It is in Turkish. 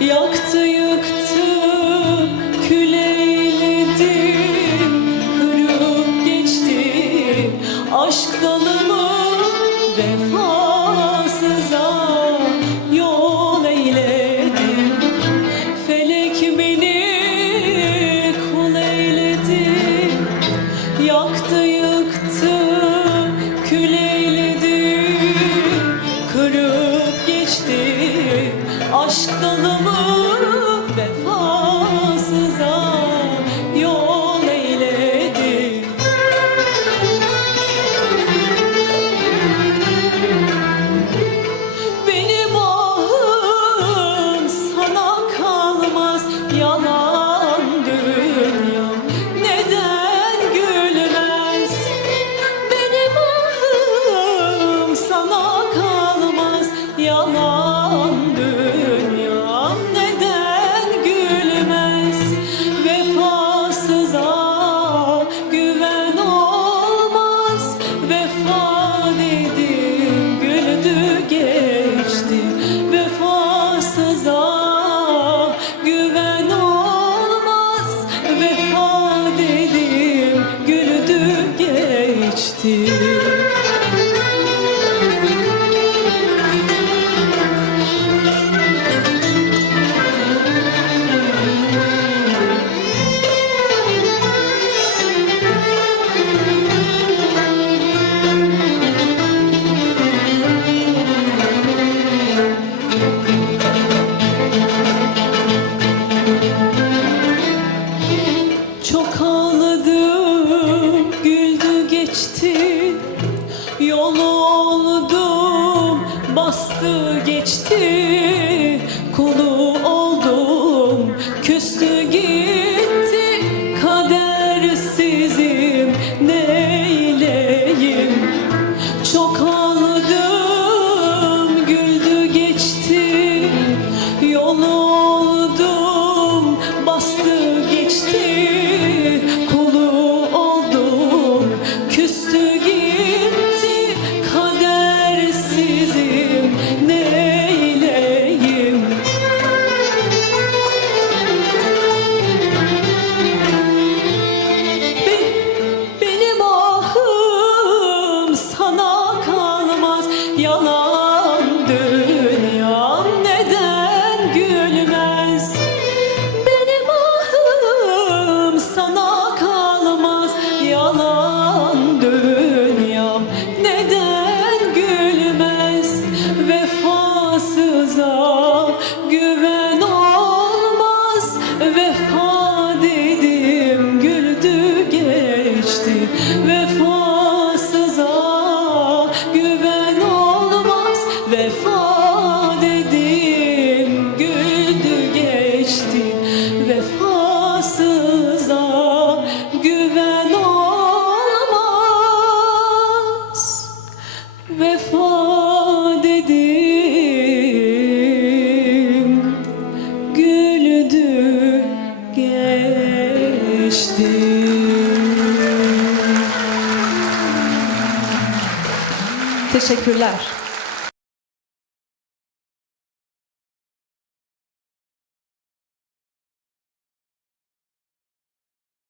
Yaktı yıktı küleyledim Kırıp geçtim. Aşk dalımı Vefasıza yol eyledim. Felek beni aşk dolu mu? geçti. oldum. Bastı geçti kolu Vefa dedim güldü geçti. Vefasıza güven olmaz. Vefa dedim güldü geçti. Teşekkürler.